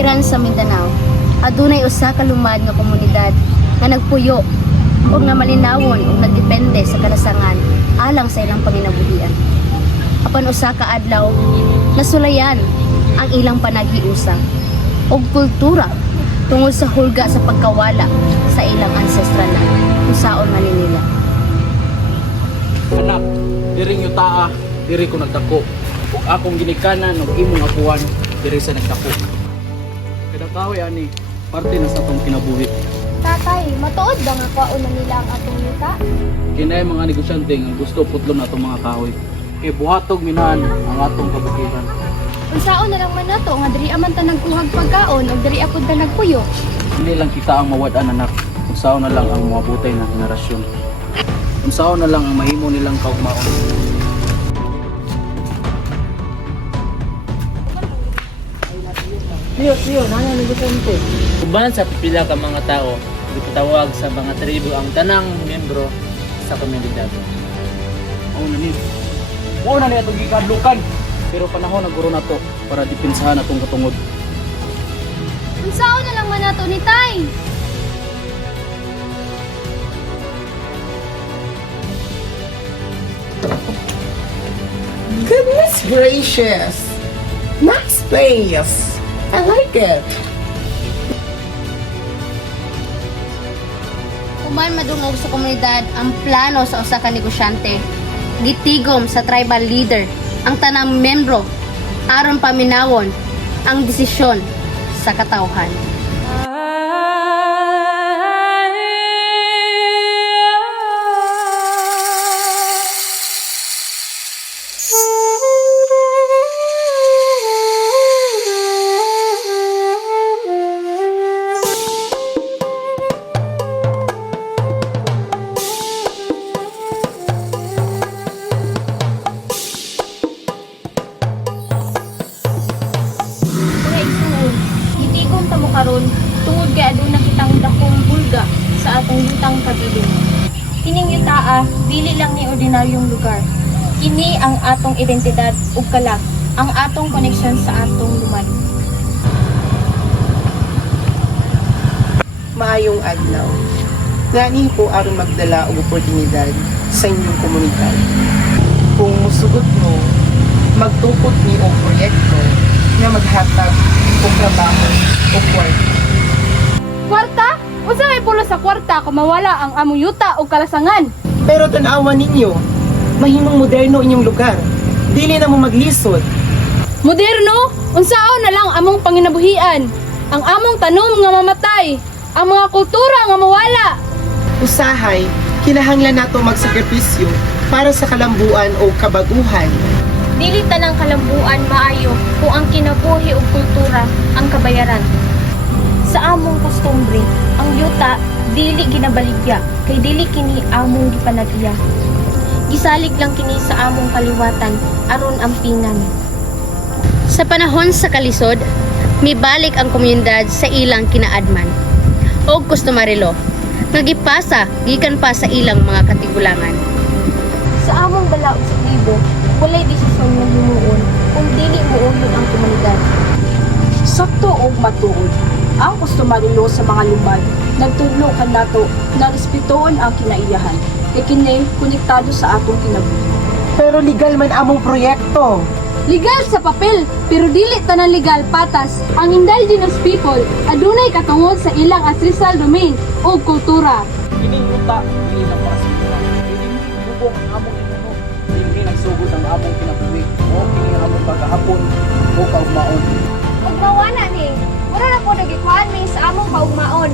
Kalibugiran sa Mindanao, adunay usa ka lumad nga komunidad nga nagpuyo o nga malinawon o nagdepende sa kalasangan alang sa ilang panginabuhian. Apan usa ka adlaw, nasulayan ang ilang panagiusa o kultura tungod sa hulga sa pagkawala sa ilang ancestral na usaon man nila. Anak, diri yung taa, diri ko nagdako. Ug akong ginikanan ug imong apuan diri sa nagdako. Kada kahoy ani, parte na sa atong kinabuhi. Tatay, matuod ba nga kwaon na nila ang atong yuta? Kinay mga negosyante nga gusto putlon atong mga kahoy. Kay buhatog minahan ang atong kabukiran. Unsaon na lang man nato nga diri aman ta nagkuhag pagkaon ug diri apod ta nagpuyo. Hindi lang kita ang mawad-an anak. Unsaon na lang ang mabutay na henerasyon. Unsaon na lang ang mahimo nilang kaugmaon. Siyo, nana negosyante. Uban sa pipila ka mga tao, gitawag sa mga tribo ang tanang miyembro sa komunidad. Oo na ni. Oo na ni atong gikadlukan. Pero panahon na guro na to para dipinsahan atong katungod. Unsaon na lang man nato ni tay? Goodness gracious! Nice place! I like it! Human madungog sa komunidad ang plano sa usa ka negosyante. Gitigom sa tribal leader ang tanang membro aron paminawon ang desisyon sa katawhan. Itigom ta mo karon tungod kay aduna kitang dakong bulga sa atong yutang kabilin. Kining yutaa dili lang ni ordinaryong lugar. Kini ang atong identidad ug kalag, ang atong koneksyon sa atong lumad. Maayong adlaw. Ngani po aron magdala og oportunidad sa inyong komunidad. Kung musugot mo, magtukod ni og proyekto nga maghatag og trabaho o kwarta. Kwarta? Unsa may pulo sa kwarta kung mawala ang among yuta o kalasangan? Pero tan-awan ninyo, mahimong moderno inyong lugar. Dili na mo maglisod. Moderno? Unsaon na lang among panginabuhian? Ang among tanom nga mamatay, ang mga kultura nga mawala. Usahay, kinahanglan nato magsakripisyo para sa kalambuan o kabaguhan. Dili tanang kalambuan maayo kung ang kinabuhi ug kultura ang kabayaran. Sa among kostumbre, ang yuta dili ginabaligya kay dili kini among gipanag-iya. Gisalig lang kini sa among kaliwatan aron ampingan. Sa panahon sa kalisod, mibalik ang komunidad sa ilang kinaadman o kustomarilo nga gipasa gikan pa sa ilang mga katigulangan. Sa among balaod sa tribo, walay desisyon nga himuon kung dili muuyon ang komunidad. Sakto og matuod. Ang kustomarilo sa mga lumad nagtudlo kanato na respetuon ang kinaiyahan kay kini konektado sa atong kinabuhi. Pero legal man among proyekto. Legal sa papel, pero dili tanan legal patas. Ang indigenous people adunay katungod sa ilang ancestral domain o kultura. Kining yuta, dili lang para sa yuta. Kini bubong ang among inuno. Hindi nagsugod ang among kinabuhi. O kini ang among pagkahapon o kaugmaon. Ug mawala ni, wala na po nagikuan mi sa among kaugmaon.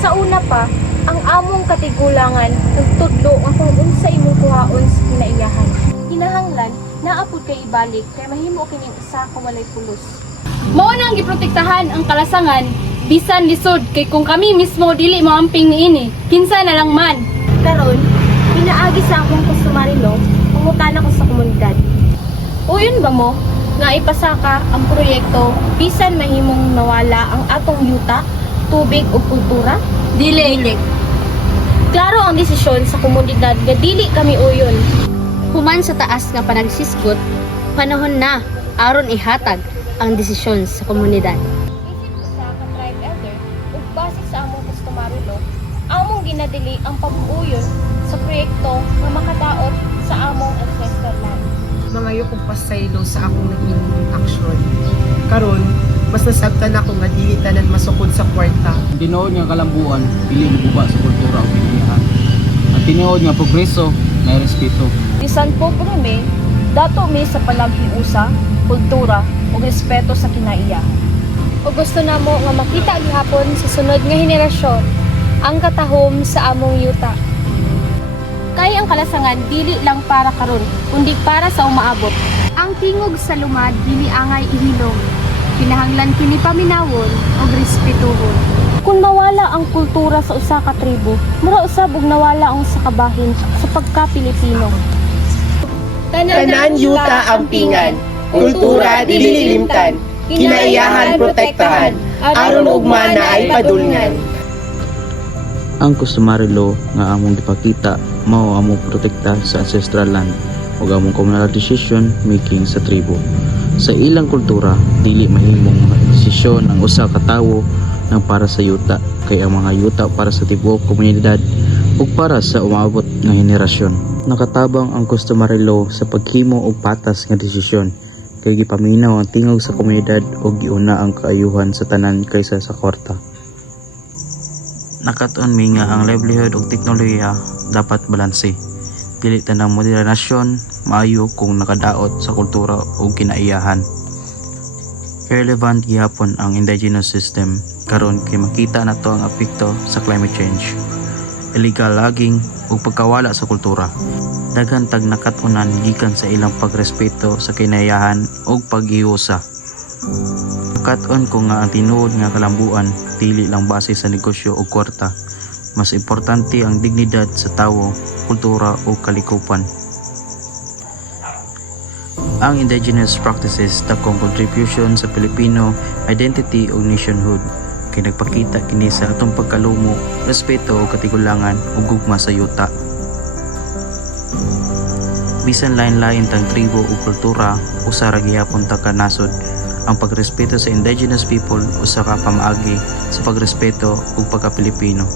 Sa una pa, ang among katigulangan nagtudlo nga kung unsa imong kuhaon sa kinaiyahan. Hinahanglan naapod kay ibalik kay mahimo kining usa ka walay pulos. Mao nang giprotektahan ang kalasangan bisan lisod kay kung kami mismo dili moamping niini, kinsa na lang man. Karon, pinaagi sa akong kustomarilo, pangutana ko sa komunidad. Uyon ba mo nga ipasaka ang proyekto bisan mahimong nawala ang atong yuta, tubig o kultura? Dili. Klaro ang desisyon sa komunidad nga dili kami uyon. Human sa taas nga panagsisgot, panahon na aron ihatag ang desisyon sa komunidad. ginadili ang pag-uyon sa proyekto nga makadaot sa among ancestral land. Mga kong pasaylo sa akong naging aksyon. Karon, mas nasabtan ako nga dili tanan masukod sa kwarta. Ang tinuod nga kalambuan, pili guba sa kultura o pilihan. Ang tinuod nga progreso, may respeto. Bisan po mi, dato mi sa palaghiusa, kultura, ug respeto sa kinaiyahan. O gusto namo nga makita gihapon sa sunod nga henerasyon ang katahom sa among yuta. Kay ang kalasangan dili lang para karon, kundi para sa umaabot. Ang tingog sa lumad dili angay ihilom. Kinahanglan kini paminawon ug respetuhon. Kung nawala ang kultura sa usa ka tribo, mura usab ug nawala ang sa kabahin sa pagka-Pilipino. Tanan yuta ampingan, kultura dili limtan, kinaiyahan protektahan, aron ugma na ay padulngan. Ang customary law nga among gipakita mao among protekta sa ancestral land ug among communal decision making sa tribo. Sa ilang kultura, dili mahimong desisyon ang usa ka tawo nang para sa yuta, kay ang mga yuta para sa tibuok komunidad ug para sa umaabot nga henerasyon. Nakatabang ang customary law sa paghimo og patas nga desisyon, kay gipaminaw ang tingog sa komunidad ug giuna ang kaayuhan sa tanan kaysa sa kwarta. Nakaton mi nga ang livelihood ug teknolohiya dapat balanse. Dili tanang modernasyon maayo kung nakadaot sa kultura ug kinaiyahan. Relevant gihapon ang indigenous system karon kay makita nato ang epekto sa climate change, illegal logging ug pagkawala sa kultura. Daghan tag nakatunan gikan sa ilang pagrespeto sa kinaiyahan ug pag-iusa. Katon ko nga ang tinuod nga kalambuan dili lang base sa negosyo o kwarta. Mas importante ang dignidad sa tawo, kultura o kalikupan. Ang indigenous practices dakong contribution sa Filipino identity o nationhood kay nagpakita kini sa atong pagkalumo, respeto o katigulangan ug gugma sa yuta. Bisan lain-lain tang tribo o kultura, usa ra gihapon ta ka nasod. Ang pagrespeto sa indigenous people usa ka pamaagi sa pagrespeto ug pagka-Pilipino.